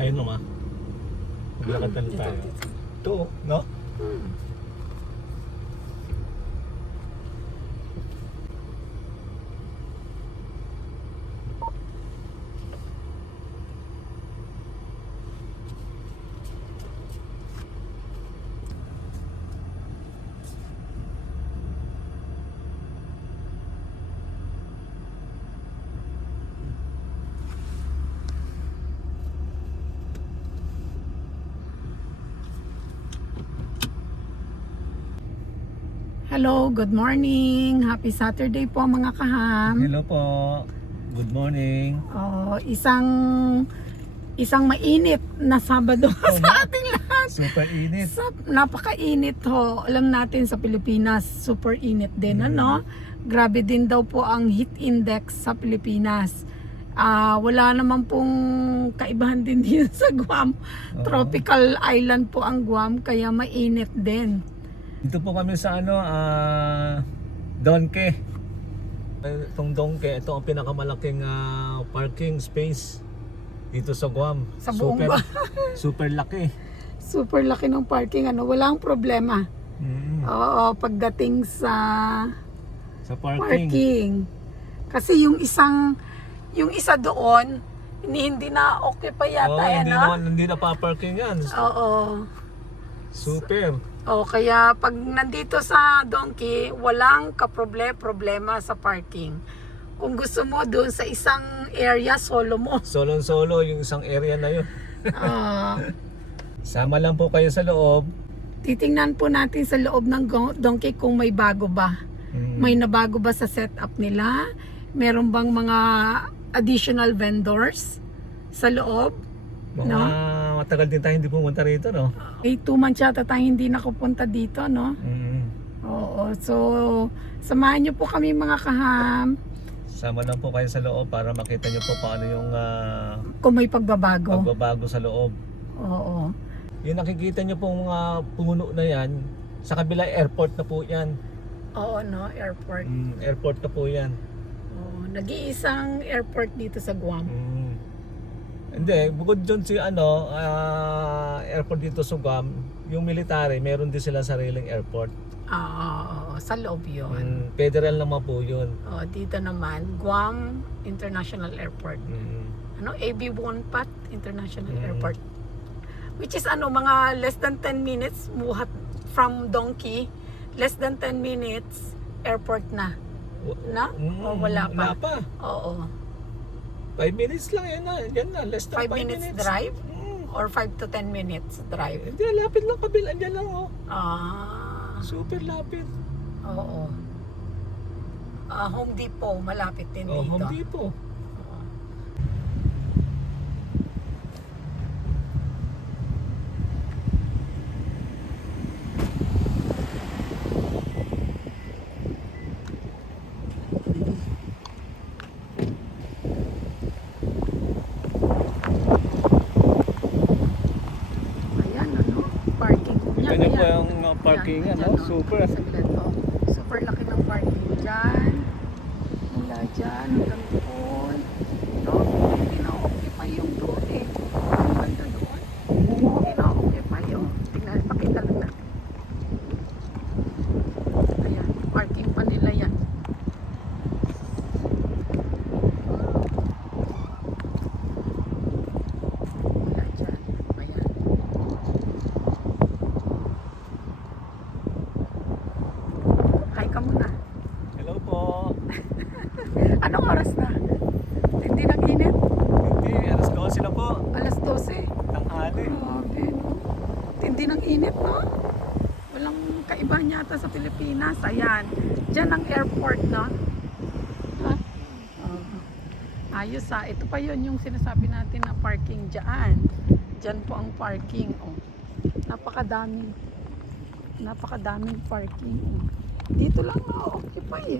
Ayun naman. Maglakad na tayo. Ito, no? Hello, good morning. Happy Saturday po mga kaham. Hello po. Good morning. Isang mainit na Sabado sa ating lahat. Super init. Napakainit ho. Alam natin sa Pilipinas, super init din ano. Grabe din daw po ang heat index sa Pilipinas. Wala naman pong kaibahan din dito sa Guam. Tropical island po ang Guam kaya mainit din. Dito po kami sa Donke. Itong Donke, ito ang pinakamalaking parking space dito sa Guam. Sa buong Guam. Super laki. Super laki ng parking ano, walang problema. Oo, pagdating sa parking. Kasi yung isa doon, hindi na okay pa yata hindi na pa-parking yan. Oo. Super. Kaya pag nandito sa Donke, walang problema sa parking. Kung gusto mo doon sa isang area, solo mo. Solo yung isang area na yun. Sama lang po kayo sa loob. Titingnan po natin sa loob ng Donke kung may bago ba. May nabago ba sa setup nila? Meron bang mga additional vendors sa loob? Matagal din tayo hindi pumunta rito, no? 2 months yata tayo hindi nakapunta dito, no? Oo. So, samahan nyo po kami mga kaham. Sama lang po kayo sa loob para makita nyo po paano yung Kung may pagbabago. sa loob. Oo. Yung nakikita nyo pong mga puno na yan, sa kabila airport na po yan. Oo, no? Airport. Airport na po yan. Oo. Nag-iisang airport dito sa Guam. Hindi, bukod dun si airport dito sa Guam, yung military, meron din silang sariling airport. Sa loob yun. Federal naman po yun. Dito naman, Guam International Airport. AB Wonpat International Airport. Which is mga less than 10 minutes muhat from Donke. Less than 10 minutes airport na. O wala pa? Wala pa. Oo. 5 minutes lang yan na. Less than 5 minutes drive? Or 5 to 10 minutes drive? Hindi, lapit lang kabila. Andyan lang Super lapit. Oo. Home Depot, malapit din dito. Home Depot. Ganyan po yung parking super. Super laki ng parking dyan. Mula dyan hanggang doon. Hindi na okay pa yung doon Ang banda doon. Hindi na okay pa yung. Tingnan, pakita lang natin. Ayan, parking pa nila yan. Mula dyan. Ayan. Ka muna. Hello po. Anong oras na? Hindi nang init? Hindi, alas 12 na po. Alas 12. Tanghali. Grabe, no? Hindi nang init, no? Walang kaibahan yata sa Pilipinas. Ayan. Diyan ang airport, no? Ayos Ito pa yon yung sinasabi natin na parking dyan. Diyan po ang parking. Napakadaming parking. Dito lang occupy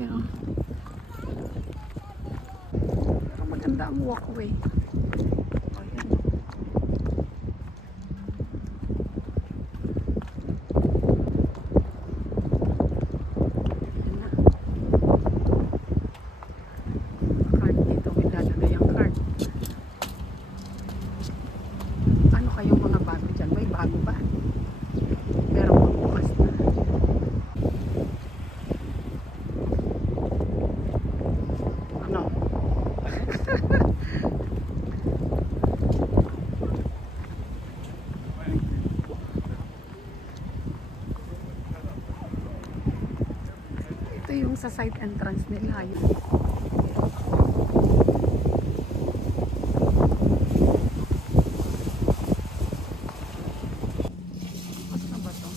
Pero maganda ang walkway. Ayan. Ayan na. Card dito, may lalagay ang card. Ito yung sa side entrance nila. Yun. Tapos na ba to?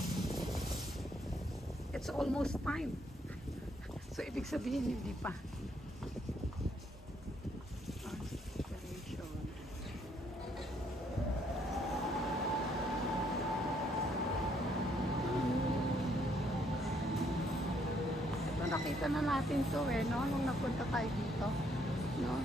It's almost time. So, ibig sabihin, hindi pa. Expiration. Ito, nakita na natin to no? Nung napunta tayo dito. No?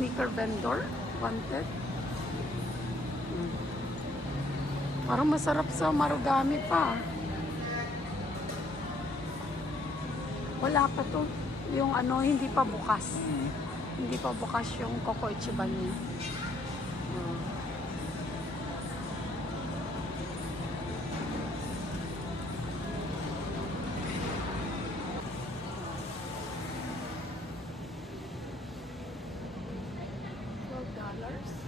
Sneaker vendor, wanted. Parang masarap sa Marugami pa. Wala pa to. Yung ano, hindi pa bukas. Hindi pa bukas yung Coco Ichiban niya. $12.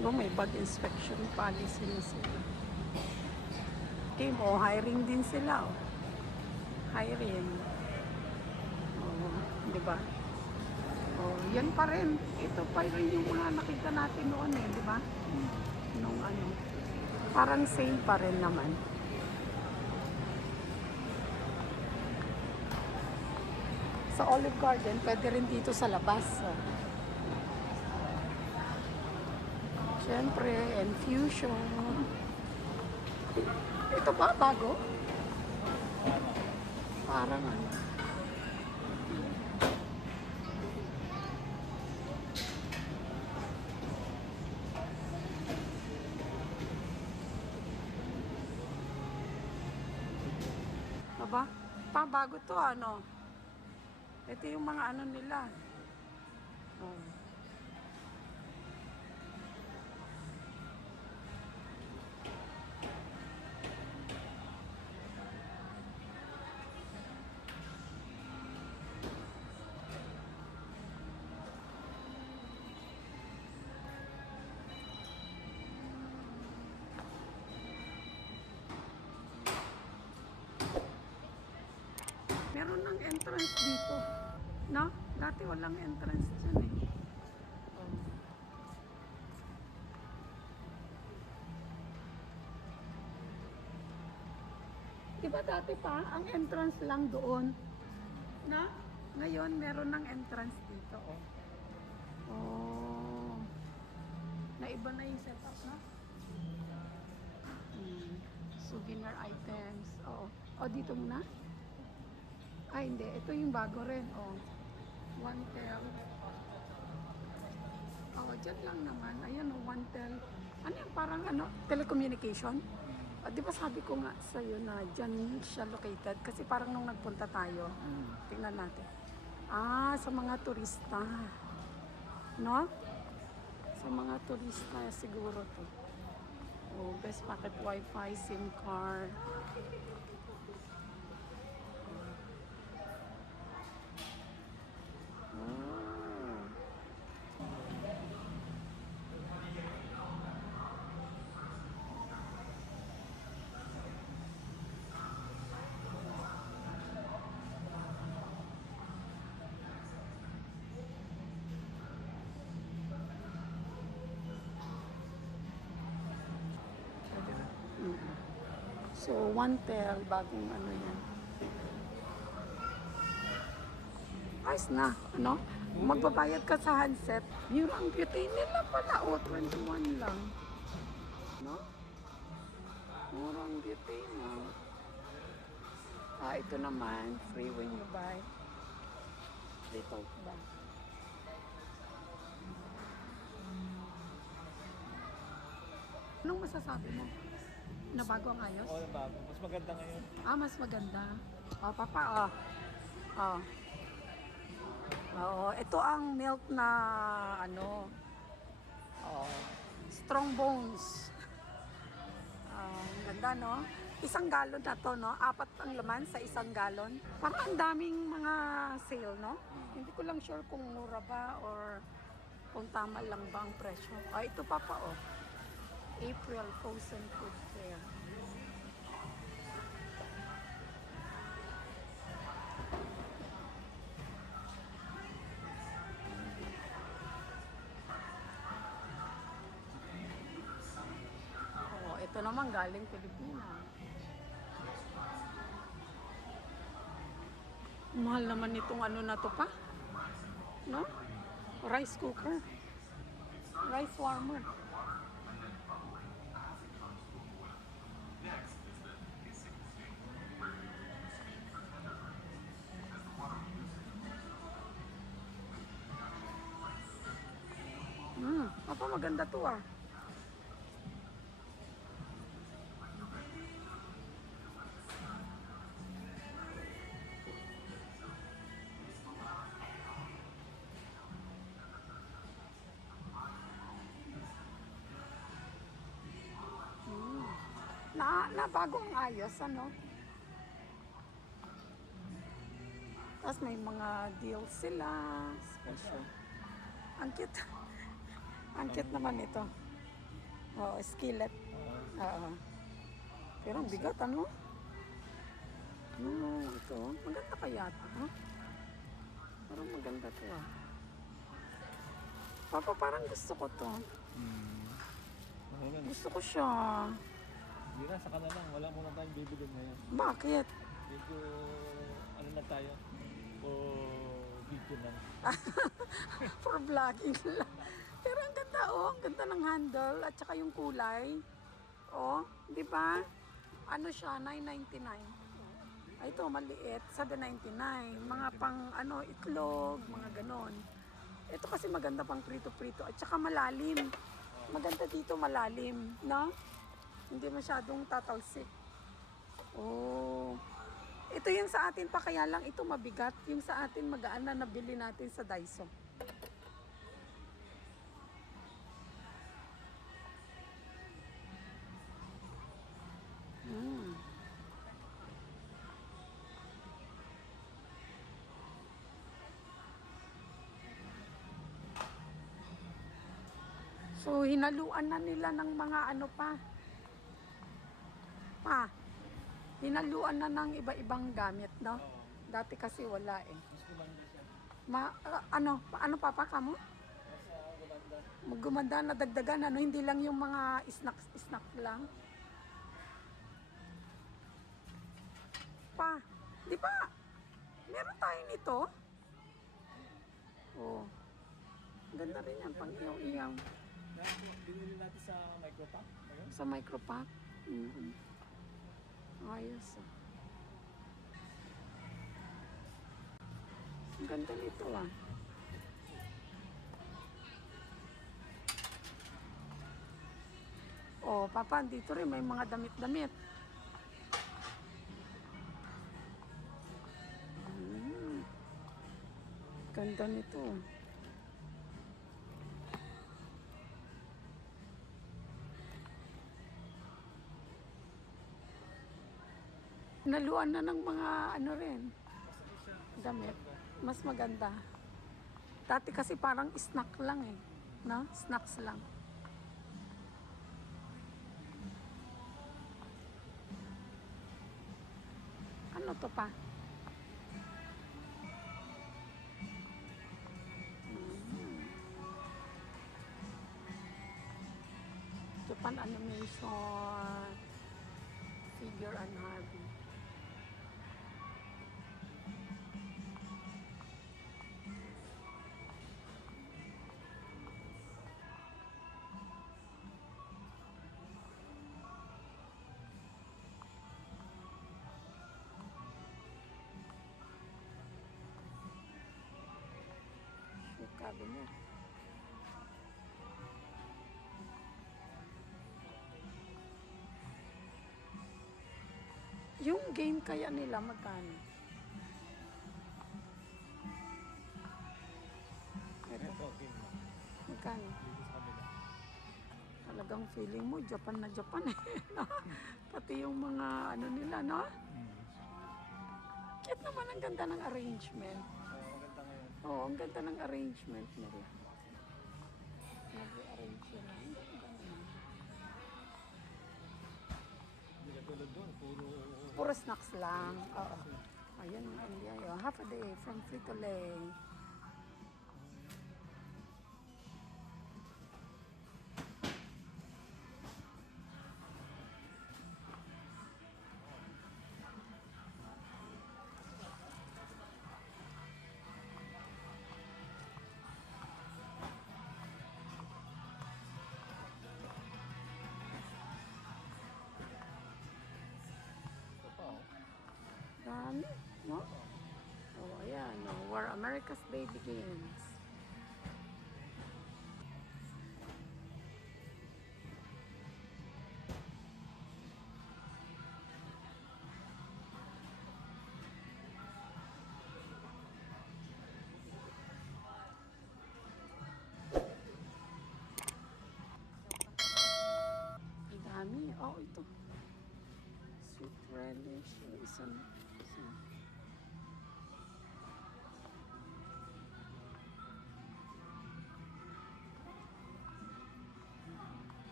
No, may bag inspection policy na sila. Okay mo, hiring din sila. Oh. Hiring. Oh, di ba? Oh, yan pa rin. Ito pa rin yung mga nakita natin noon di ba? Nung ano. Parang same pa rin naman. Sa Olive Garden, pwede rin dito sa labas. Oh. Siyempre, infusion. Ito ba? Bago? Parang ano. Aba? Bago to ano. Ito yung mga ano nila. Oh. Meron ng entrance dito. No? Dati walang entrance dyan Oh. Diba dati pa, ang entrance lang doon? No? Ngayon, meron ng entrance dito. Oh. Naiba na yung setup, no? Souvenir items. Oo. Dito muna? Ay, hindi. Ito yung bago rin. OneTel. Dyan lang naman. Ayan, OneTel. Ano yung parang telecommunication? Di ba sabi ko nga sa'yo na dyan siya located? Kasi parang nung nagpunta tayo, tingnan natin. Sa mga turista. No? Sa mga turista siguro to. Best packet wifi, SIM card. So, OneTel, bagong ano yan. Ayos na, ano? Magbabayad ka sa handset. Yung ang beauty nila pala, 21 lang. No? Murang butane. Ito naman, free when you buy. Free tote bag. Anong masasabi mo? Na bago ang ayos? Oo, bago. Mas maganda ngayon. Mas maganda. Papa, Oo, ito ang milk na strong bones. Ang ganda, no? 1 galon na to, no? 4 ang laman sa 1 galon. Parang ang daming mga sale, no? Hindi ko lang sure kung mura ba or kung tama lang ba ang presyo. Ito pa, April Frozen Food Fair. Ito naman galing Pilipinas. Mahal naman itong na to pa. No? Rice cooker. Rice warmer. Papa, maganda to na bago ang ayos, Tapos may mga deals sila, special. Ang cute. Ang cute naman ito. Skillet. Pero ang bigat, ito. Maganda kaya ito, Parang maganda to, Papa, parang gusto ko to. Gusto ko siya. Hindi na, saka na lang. Wala muna tayong bibili ngayon. Bakit? Medyo, na tayo? O video lang. For vlogging lang. Pero ang ganda, ang ganda ng handle at saka yung kulay. Di ba? Siya, $9.99. Ito, maliit, $7.99. Mga pang, itlog, mga ganon. Ito kasi maganda pang prito-prito at saka malalim. Maganda dito, malalim, no? Hindi masyadong tatalsik. Ito yung sa atin pa, kaya lang ito mabigat. Yung sa atin magaan na nabili natin sa Daiso. So, hinaluan na nila ng mga hinaluan na ng iba-ibang gamit, no? Dati kasi wala Mas gumanda siya. Ano papa ka mo? Maggumanda na dagdagan, hindi lang yung mga snack lang. Di ba? Meron tayo nito. Ganda rin yan, pang iyaw-iyaw. Binili natin sa micropack. Sa micropack? Ayos Ang ganda nito Papa, dito rin may mga damit-damit. Ganda nito. Naluan na ng mga rin. Damit. Mas maganda. Dati kasi parang snack lang no? Snacks lang. Ano to pa? Japan animation figure and hobby. sabi mo. Yung game kaya nila, magkano? Ito, Ito, game mo. magkano? Dito sa kabila. Talagang feeling mo, Japan na Japan eh. No? Pati yung mga ano nila, no? Cute naman, ang ganda ng arrangement. Maganda ngayon. Oo, ang ganda ng arrangement nila. Nag-arrange sila. Ang ganda naman. Hindi ka tulad doon, puro... Puro snacks lang. Oo. Ayan ang India yun. Half a day from Frito-Lay. Ito pa, oh. Dami, no? Oh, ayan. No? Where America's Day begins. Ang dami. Oh, ito. Sweet relish. Isang.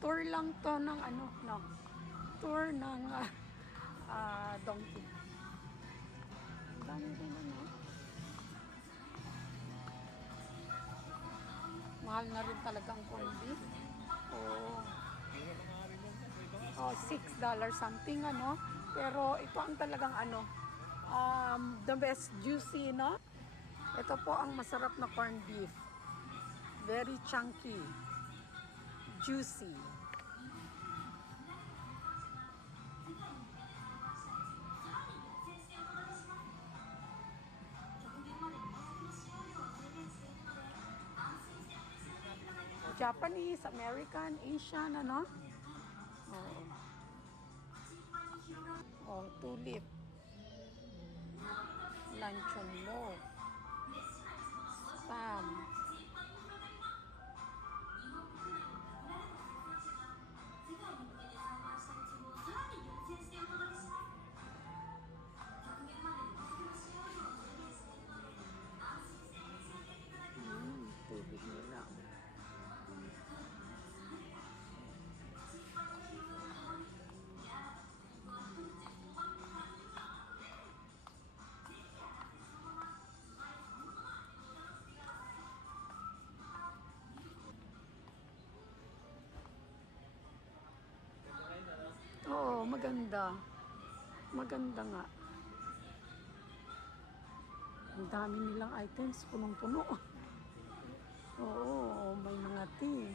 Tour lang to ng ano, no? Tour ng donkey. Ang dami din ano. Mahal na rin talagang corned beef. Oh. Hindi na pangarin yun. Iba nga. Oh, $6 something ano. Pero ito ang talagang ano, the best juicy, no? Ito po ang masarap na corned beef. Very chunky. Juicy. Japanese, American, Asian, ano? Oo. Oh, tulip. Luncheon loaf. Spam. Tubig nila. Oo, maganda. Maganda nga. Ang dami nilang items, punong-puno. Oo, may mga tea.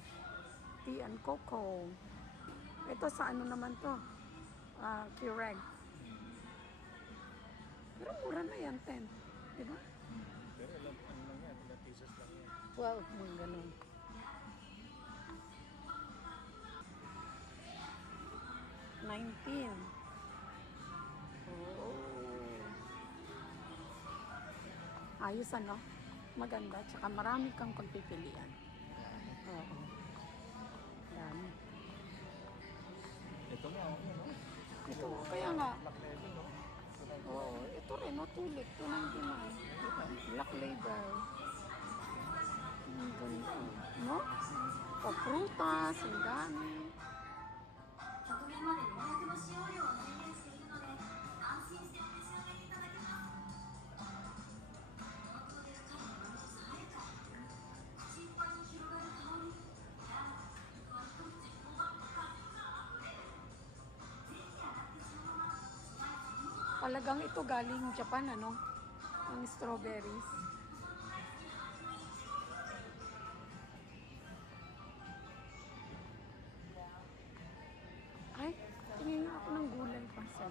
Tea and cocoa. Ito sa ano naman to? Keurig. Pero mura na yan, 10. Diba? Pero ano lang yan, ilang pieces lang yan. 12, mga ganun. $19. Oh. Ayos ano? Maganda. Tsaka marami kang pagpipilian. Oo. Dami. Ito nga, okay, no? Ito, kaya nga. Black label, no? Oo, ito rin, no? Tulip. $2.99. Black label. Ang ganda. No? O, prutas. Ang dami. 極限まで予約の使用料を制限しているので安心してお召し上がりいただけます濃厚で深い甘みと爽やか口いっぱいに広がる香りいやーこの一口ほば果汁があふれるぜひ洗ってそのまま素材そのもの Talagang ito galing Japan, ano? Ang strawberries. Ay, tingin ako ng gulay pa sa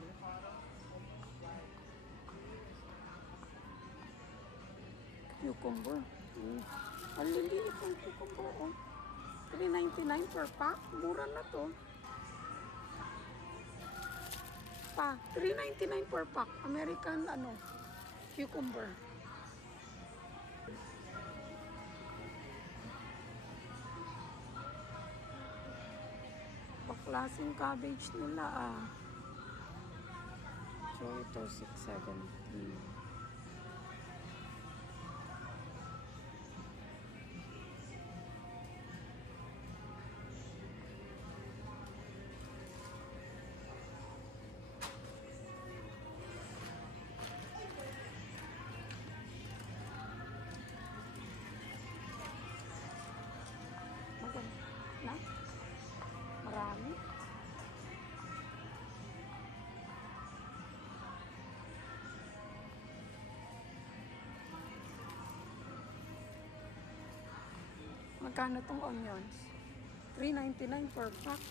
cucumber. Ang liliit ng cucumber, oh. $3.99 per pack. Mura na to. Pa, $3.99 per pack. American, cucumber. Paklaseng cabbage nila, ah. So, ito, 6.70. Maganda. Na? Marami. Magkano tong onions? $3.99 per pack.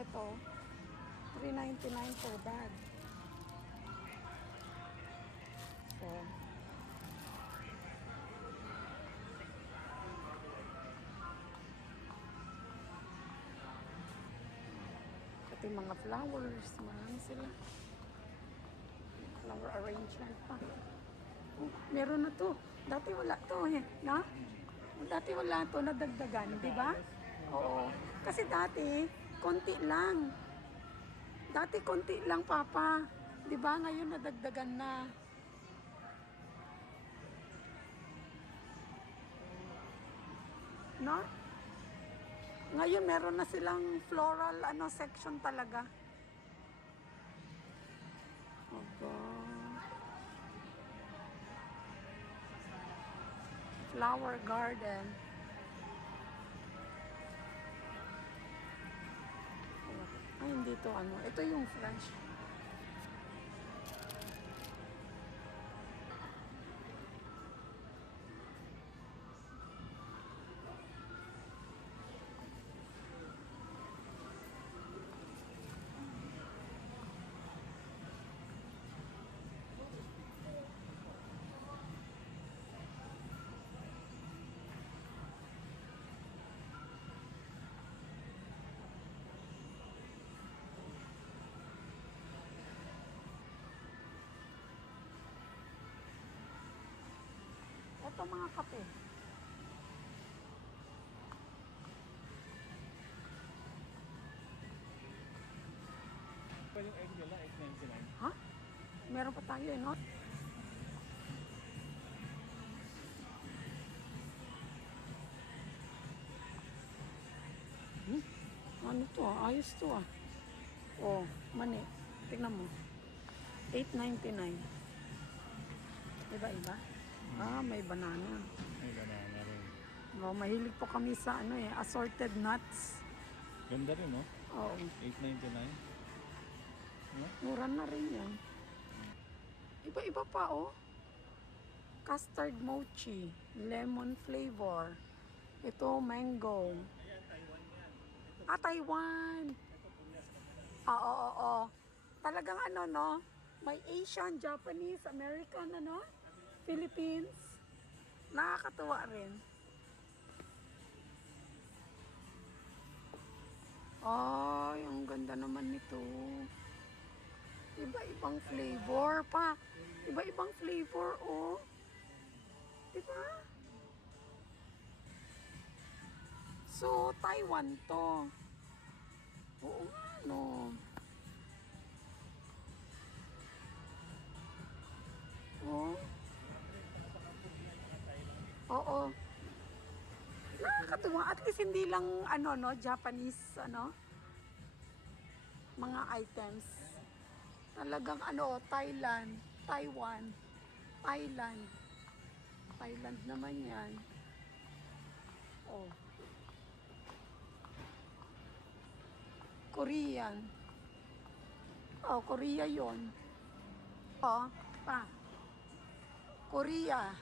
Ito, $3.99 per bag. So, pati mga flowers, marami sila. Flower arrangement pa. Oh, meron na to. Dati wala to eh, na? Dati wala to, nadagdagan, di ba? Oo. Kasi dati, konti lang. Dati konti lang, Papa. Di ba? Ngayon nadagdagan na. No? Ngayon meron na silang floral section talaga. Opo. Flower garden. Ay, hindi to ito yung fresh. Ito mga kape. Pa yung egg nila, $8.99. Ha? Meron pa tayo no? Ano to Ayos to ah. Oh, mani. Tingnan mo. $8.99. Iba-iba? Ah, may banana. May banana rin. Oh, mahilig po kami sa assorted nuts. Ganda rin, no? Oo. $8.99. Mura na rin yan. Iba-iba pa, oh. Custard mochi. Lemon flavor. Ito, mango. Ayan, Taiwan yan. Taiwan. Oo. Talagang no? May Asian, Japanese, American, Philippines. Nakakatuwa rin. Ay, ang ganda naman nito. Iba-ibang flavor pa. Iba-ibang flavor, oh. Diba? So, Taiwan to. Oo nga, no. Oh. Oo. Nakakatuwa. At least hindi lang, Japanese, mga items. Talagang, Thailand, Taiwan, Thailand. Thailand naman yan. Oh. Korean. Oh, Korea yon. Oh, pa. Korea.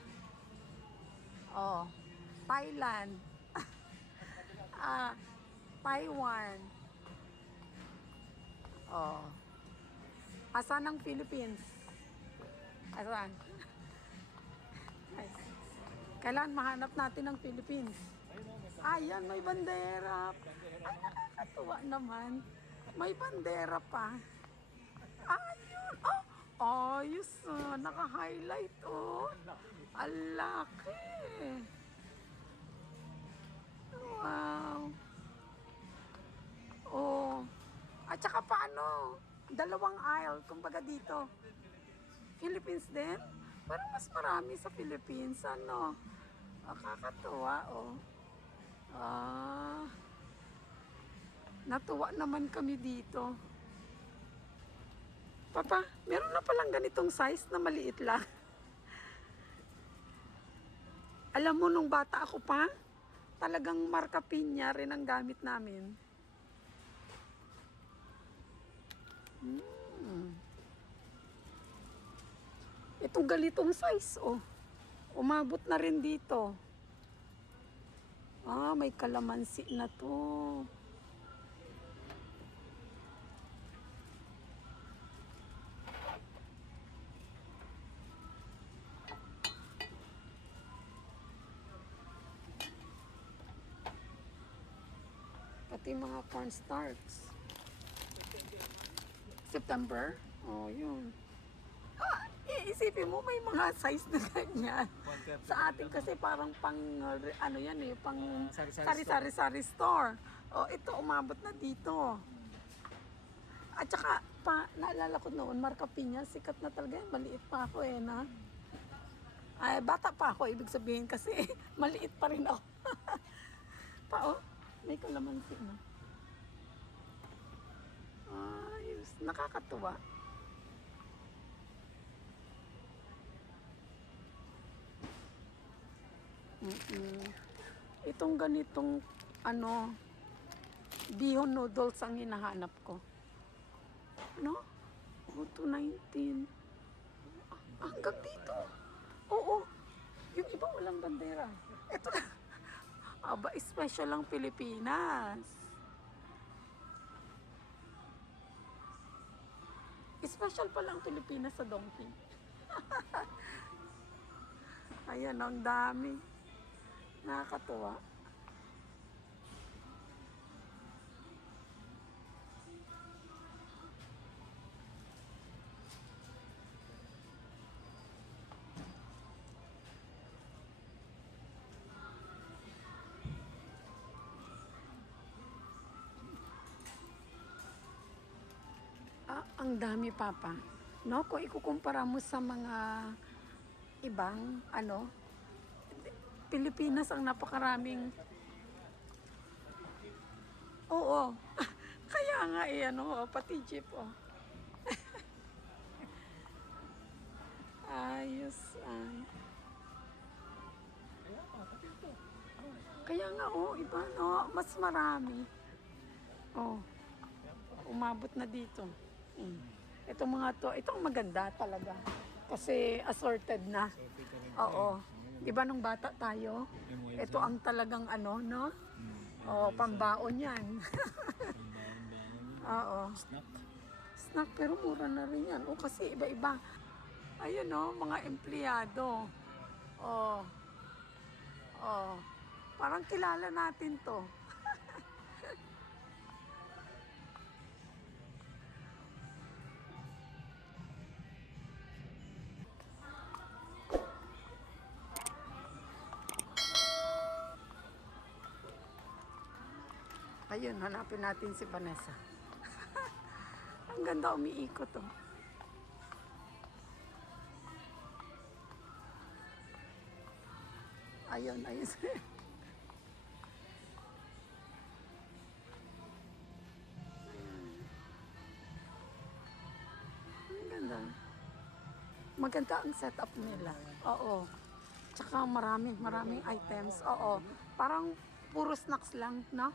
Oh, Thailand. Taiwan. Oh. Asan ang Philippines? Asan? Kailan mahanap natin ang Philippines? Ayun, oh, may Ayan, may bandera. Ay, nakakatuwa naman. May bandera pa. Ayun. Oh, ayos. Naka-highlight, oh. Ang laki. Wow. Oh. At saka paano? Dalawang aisle, kumbaga dito. Philippines din? Parang mas marami sa Philippines, ano? Nakakatuwa, oh. Natuwa naman kami dito. Papa, meron na palang ganitong size na maliit lang. Alam mo, nung bata ako pa, talagang marka pinya rin ang gamit namin. Itong ganitong size, oh. Umabot na rin dito. May kalamansi na to. Pati mga cornstarch. September? Oh, yun. Iisipin mo, may mga size na ganyan. Sa atin kasi parang pang, ano yan eh, pang sari-sari store. Oh, ito, umabot na dito. At saka, naalala ko noon, marka pinya, sikat na talaga yan. Maliit pa ako eh, na. Ay, bata pa ako, ibig sabihin kasi maliit pa rin ako. Oh, may kalamansi na. Ayos, nakakatuwa. Itong ganitong ano, bihon noodles ang hinahanap ko. No? 219. Hanggang dito. Oo. Yung iba walang bandera. Ito na. Aba, special lang Pilipinas. Special pa lang Pilipinas sa Donkey. Ayan, ang dami. Nakakatuwa. Ang dami, Papa. No, kung ikukumpara mo sa mga ibang, ano, Pilipinas ang napakaraming. Oo. Kaya nga eh, ano, pati jeep, oh. Ayos, ay. Kaya nga, oh, iba, no, mas marami. Oh, umabot na dito. Itong mga to, itong maganda talaga. Kasi assorted na. Oo. Diba nung bata tayo, ito ang talagang ano, no? Oo, pambaon yan. Oo. Snack, pero mura na rin yan. O, kasi iba-iba. Ayun, no, mga empleyado. Oh. Oh. Parang kilala natin to. Ayun, hanapin natin si Vanessa. Ang ganda, umiikot, oh. Ayun, ayun. Ang ganda. Maganda ang setup nila. Oo. Tsaka maraming items. Oo. Parang puro snacks lang, no?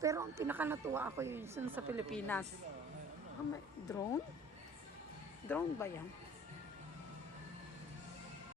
Pero ang pinakanatuwa ako yun sa Pilipinas. May drone? Drone ba yan?